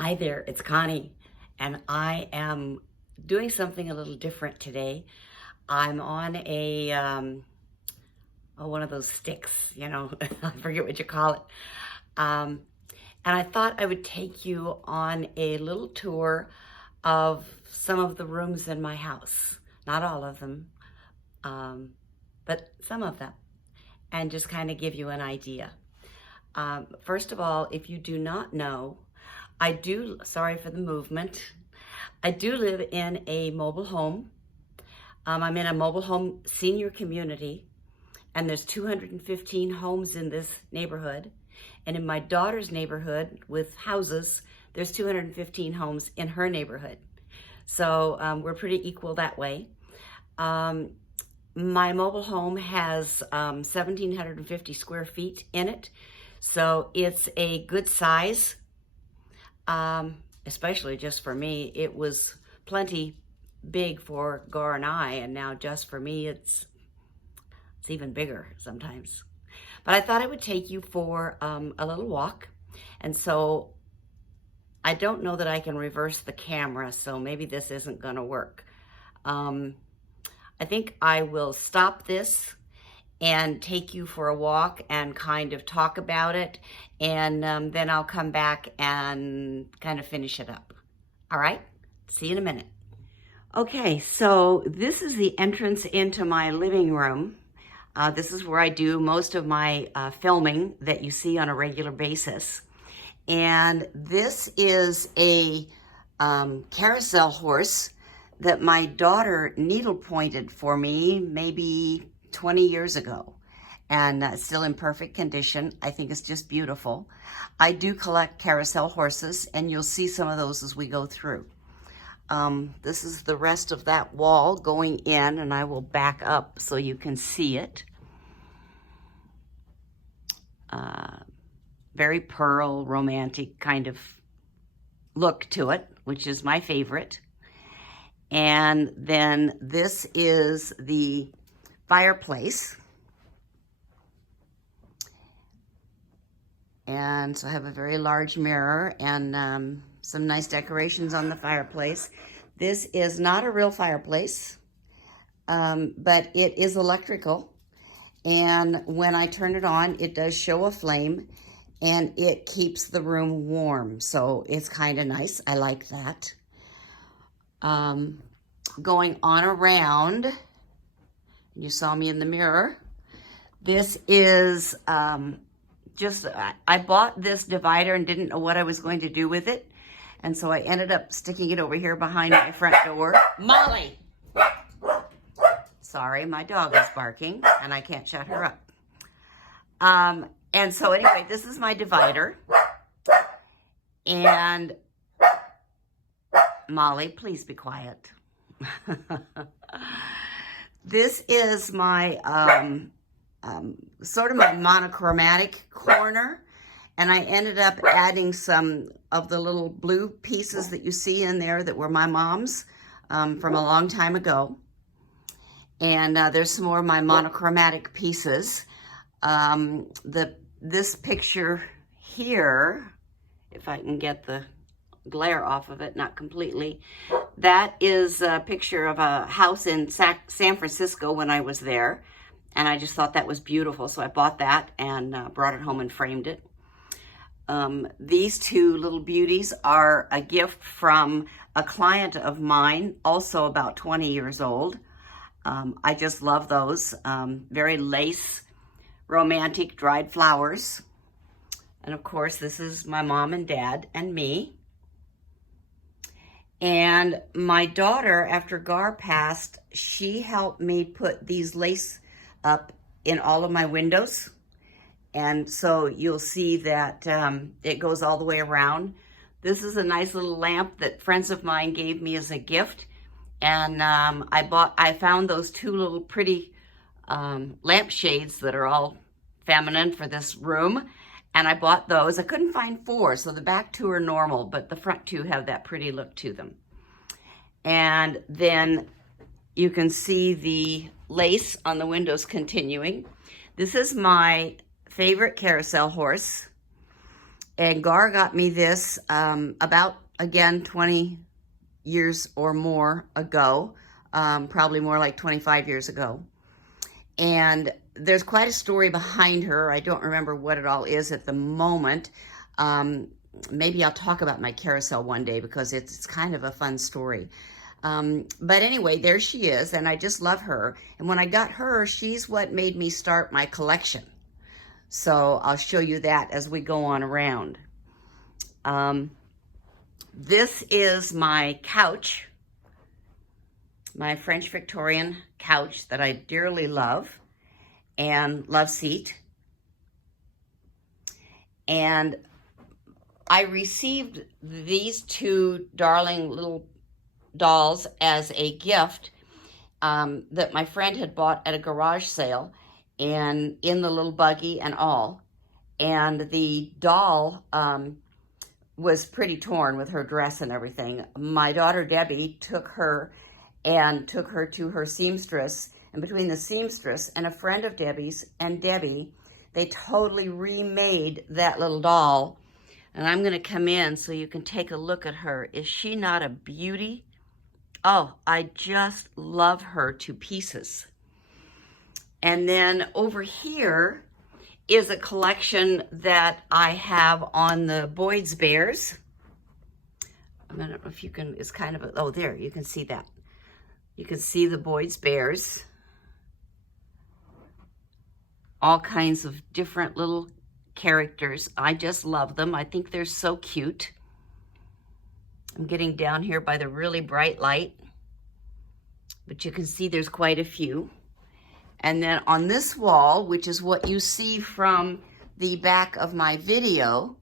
Hi there, it's Connie, and I am doing something a little different today. I'm on one of those sticks, I forget what you call it. Um, and I thought I would take you on a little tour of some of the rooms in my house. Not all of them, but some of them, and just kind of give you an idea. First of all, if you do not know, sorry for the movement. I do live in a mobile home. I'm in a mobile home senior community, and there's 215 homes in this neighborhood. And in my daughter's neighborhood with houses, there's 215 homes in her neighborhood. So we're pretty equal that way. My mobile home has 1,750 square feet in it. So it's a good size. Especially just for me. It was plenty big for Gar and I, and now just for me, it's even bigger sometimes. But I thought I would take you for a little walk, and so I don't know that I can reverse the camera, so maybe this isn't going to work. I think I will stop this and take you for a walk and kind of talk about it. And then I'll come back and kind of finish it up. All right, see you in a minute. Okay, so this is the entrance into my living room. This is where I do most of my filming that you see on a regular basis. And this is a carousel horse that my daughter needle pointed for me maybe 20 years ago, and still in perfect condition. I think it's just beautiful. I do collect carousel horses, and you'll see some of those as we go through. This is the rest of that wall going in, and I will back up so you can see it. Very pearl, romantic kind of look to it, which is my favorite. And then this is the fireplace. And so I have a very large mirror and some nice decorations on the fireplace. This is not a real fireplace, but it is electrical. And when I turn it on, it does show a flame, and it keeps the room warm. So it's kind of nice. I like that. Going on around, you saw me in the mirror. This is I bought this divider and didn't know what I was going to do with it. And so I ended up sticking it over here behind my front door. Molly! Sorry, my dog is barking and I can't shut her up. And so anyway, this is my divider. And Molly, please be quiet. This is my sort of my monochromatic corner, and I ended up adding some of the little blue pieces that you see in there that were my mom's from a long time ago. And there's some more of my monochromatic pieces. This picture here, if I can get the glare off of it, not completely, that is a picture of a house in San Francisco when I was there. And I just thought that was beautiful, so I bought that and brought it home and framed it. These two little beauties are a gift from a client of mine, also about 20 years old. I just love those. Very lace, romantic, dried flowers. And of course, this is my mom and dad and me. And my daughter, after Gar passed, she helped me put these lace up in all of my windows. And so you'll see that it goes all the way around. This is a nice little lamp that friends of mine gave me as a gift. And I found those two little pretty lamp shades that are all feminine for this room. And I bought those. I couldn't find four, so the back two are normal, but the front two have that pretty look to them. And then you can see the lace on the windows continuing. This is my favorite carousel horse. And Gar got me this about, again, 20 years or more ago, probably more like 25 years ago. And there's quite a story behind her. I don't remember what it all is at the moment. Maybe I'll talk about my carousel one day because it's kind of a fun story. But anyway, there she is, and I just love her. And when I got her, she's what made me start my collection. So I'll show you that as we go on around. This is my couch, my French Victorian couch that I dearly love, and love seat. And I received these two darling little dolls as a gift that my friend had bought at a garage sale, and in the little buggy and all. And the doll was pretty torn with her dress and everything. My daughter Debbie took her to her seamstress, and between the seamstress and a friend of Debbie's and Debbie, they totally remade that little doll. And I'm gonna come in so you can take a look at her. Is she not a beauty? Oh, I just love her to pieces. And then over here is a collection that I have on the Boyd's Bears. I don't know if you can, it's kind of, oh, there, you can see that. You can see the Boyd's Bears. All kinds of different little characters. I just love them. I think they're so cute. I'm getting down here by the really bright light, but you can see there's quite a few. And then on this wall, which is what you see from the back of my video,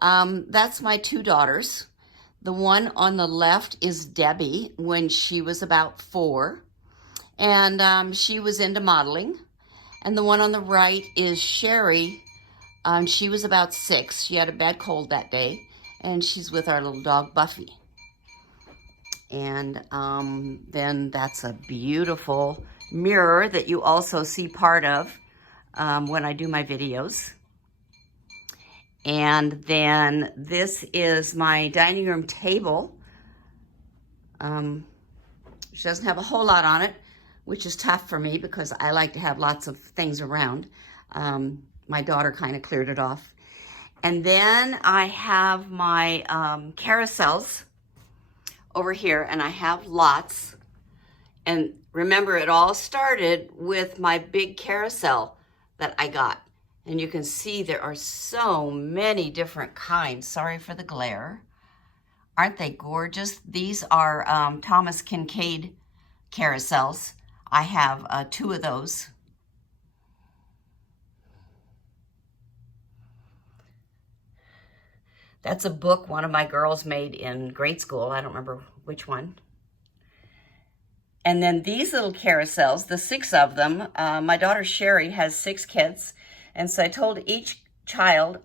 that's my two daughters. The one on the left is Debbie when she was about 4, and she was into modeling. And the one on the right is Sherry. She was about 6. She had a bad cold that day, and she's with our little dog Buffy. And then that's a beautiful mirror that you also see part of when I do my videos. And then this is my dining room table. She doesn't have a whole lot on it, which is tough for me because I like to have lots of things around. My daughter kind of cleared it off. And then I have my carousels over here, and I have lots. And remember, it all started with my big carousel that I got. And you can see there are so many different kinds. Sorry for the glare. Aren't they gorgeous? These are Thomas Kincade carousels. I have 2 of those. That's a book one of my girls made in grade school. I don't remember which one. And then these little carousels, the 6 of them, my daughter Sherry has 6 kids. And so I told each child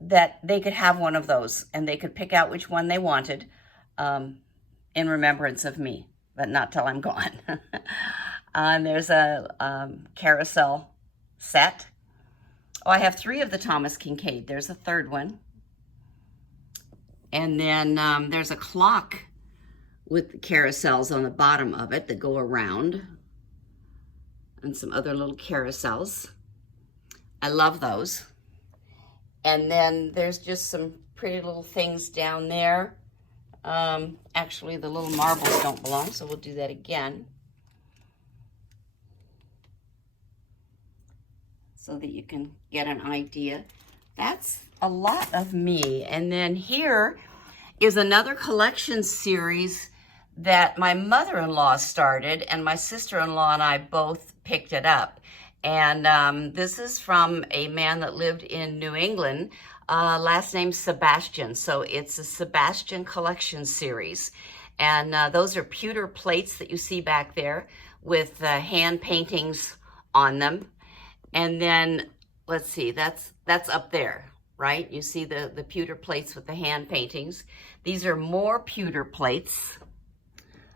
that they could have one of those and they could pick out which one they wanted in remembrance of me, but not till I'm gone. And there's a carousel set. Oh, I have 3 of the Thomas Kincade. There's a 3rd one. And then there's a clock with the carousels on the bottom of it that go around, and some other little carousels. I love those. And then there's just some pretty little things down there. Actually, the little marbles don't belong, so we'll do that again, so that you can get an idea. That's a lot of me. And then here is another collection series that my mother-in-law started, and my sister-in-law and I both picked it up. And this is from a man that lived in New England, last name Sebastian. So it's a Sebastian collection series. And those are pewter plates that you see back there with hand paintings on them. And then, let's see, that's up there, right? You see the pewter plates with the hand paintings. These are more pewter plates.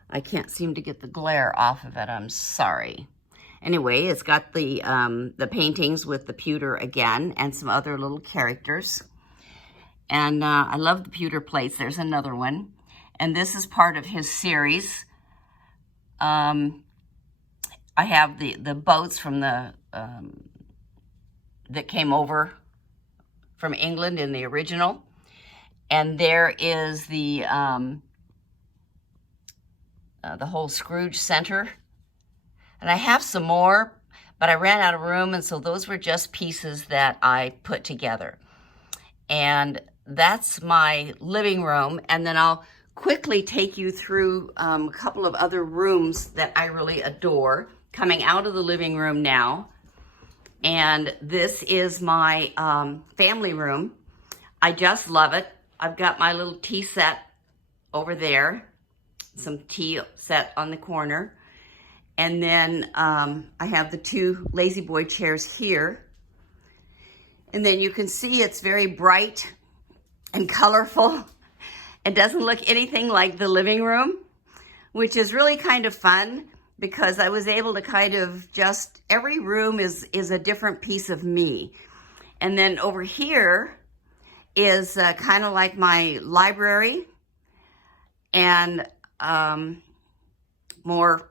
I can't seem to get the glare off of it, I'm sorry. Anyway, it's got the paintings with the pewter again and some other little characters. And I love the pewter plates. There's another one. And this is part of his series. I have the boats from the that came over from England in the original. And there is the whole Scrooge Center. And I have some more, but I ran out of room, and so those were just pieces that I put together. And that's my living room, and then I'll quickly take you through a couple of other rooms that I really adore, coming out of the living room now. And this is my family room. I just love it. I've got my little tea set over there, some tea set on the corner. And then I have the two lazy boy chairs here. And then you can see it's very bright and colorful. It doesn't look anything like the living room, which is really kind of fun because I was able to kind of just, every room is a different piece of me. And then over here is kind of like my library and more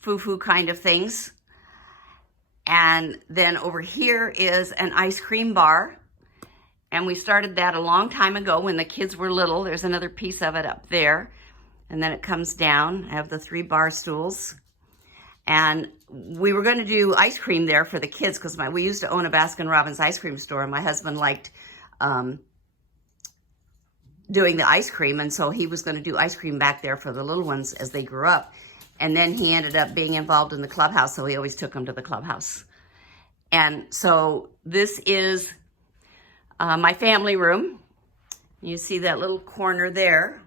foo-foo kind of things. And then over here is an ice cream bar. And we started that a long time ago when the kids were little. There's another piece of it up there. And then it comes down. I have the 3 bar stools. And we were going to do ice cream there for the kids because we used to own a Baskin-Robbins ice cream store, and my husband liked doing the ice cream. And so he was going to do ice cream back there for the little ones as they grew up. And then he ended up being involved in the clubhouse, so he always took them to the clubhouse. And so this is my family room. You see that little corner there.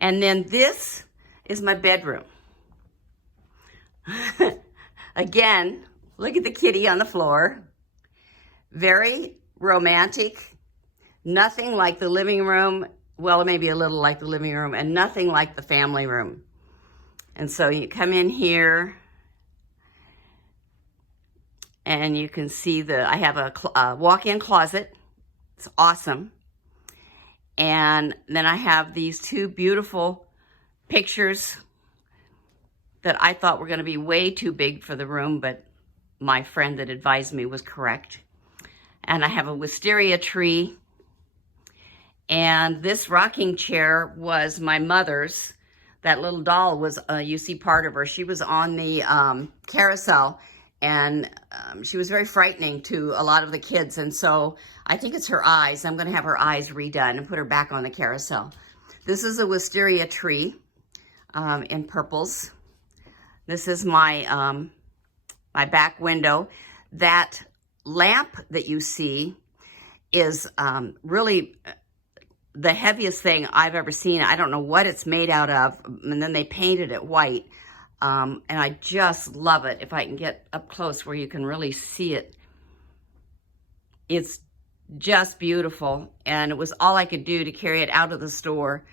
And then this is my bedroom. Again, look at the kitty on the floor. Very romantic. Nothing like the living room. Well, maybe a little like the living room, and nothing like the family room. And so you come in here, and you can see I have a walk-in closet. It's awesome. And then I have these 2 beautiful pictures that I thought were going to be way too big for the room, but my friend that advised me was correct. And I have a wisteria tree. And this rocking chair was my mother's. That little doll was, you see part of her. She was on the carousel, and she was very frightening to a lot of the kids. And so I think it's her eyes. I'm going to have her eyes redone and put her back on the carousel. This is a wisteria tree in purples. This is my, my back window. That lamp that you see is really the heaviest thing I've ever seen. I don't know what it's made out of. And then they painted it white. And I just love it. If I can get up close where you can really see it. It's just beautiful. And it was all I could do to carry it out of the store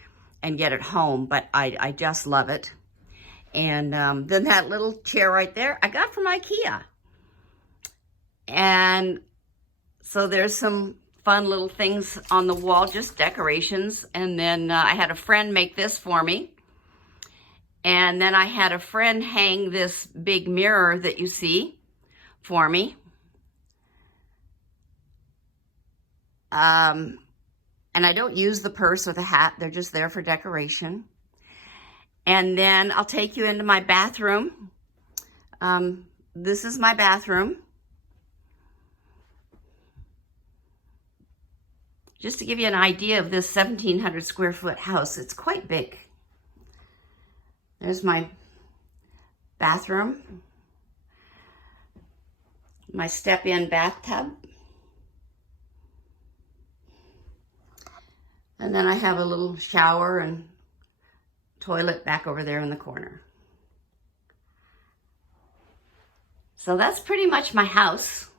and get it home. But I just love it. And then that little chair right there, I got from IKEA. And so there's some fun little things on the wall, just decorations. And then I had a friend make this for me. And then I had a friend hang this big mirror that you see for me. And I don't use the purse or the hat. They're just there for decoration. And then I'll take you into my bathroom. This is my bathroom. Just to give you an idea of this 1,700 square foot house, it's quite big. There's my bathroom, my step-in bathtub. And then I have a little shower and toilet back over there in the corner. So that's pretty much my house.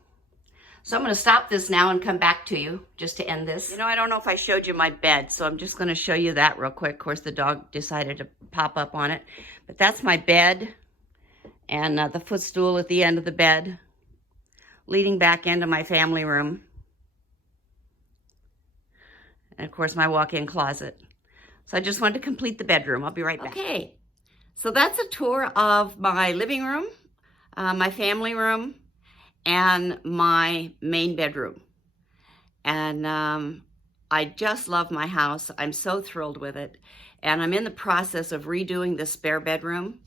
So I'm going to stop this now and come back to you just to end this. You know, I don't know if I showed you my bed, so I'm just going to show you that real quick. Of course, the dog decided to pop up on it. But that's my bed and the footstool at the end of the bed, leading back into my family room. And of course, my walk-in closet. So I just wanted to complete the bedroom. I'll be right back. Okay, so that's a tour of my living room, my family room, and my main bedroom. And I just love my house. I'm so thrilled with it. And I'm in the process of redoing the spare bedroom.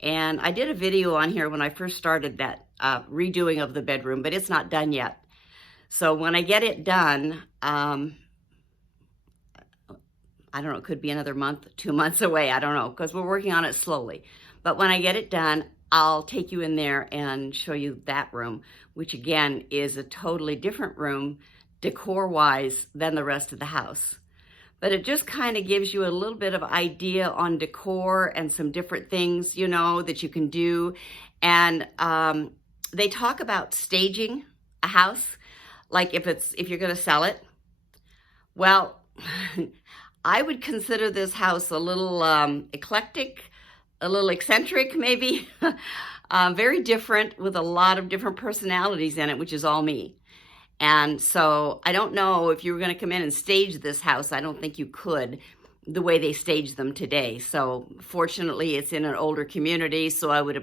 And I did a video on here when I first started that redoing of the bedroom, but it's not done yet. So when I get it done, I don't know, it could be another month, 2 months away. I don't know, because we're working on it slowly. But when I get it done, I'll take you in there and show you that room, which again is a totally different room decor-wise than the rest of the house. But it just kind of gives you a little bit of idea on decor and some different things, you know, that you can do. And they talk about staging a house, like if you're going to sell it. Well, I would consider this house a little eclectic, a little eccentric maybe, very different with a lot of different personalities in it, which is all me. And so I don't know if you were going to come in and stage this house. I don't think you could the way they stage them today. So fortunately, it's in an older community, so I would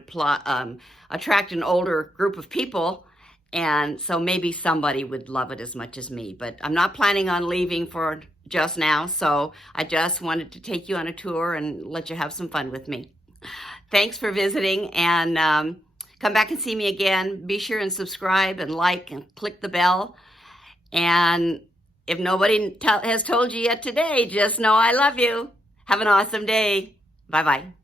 attract an older group of people. And so maybe somebody would love it as much as me. But I'm not planning on leaving for just now, so I just wanted to take you on a tour and let you have some fun with me. Thanks for visiting, and come back and see me again. Be sure and subscribe and like and click the bell. And if nobody has told you yet today, just know I love you. Have an awesome day. Bye-bye.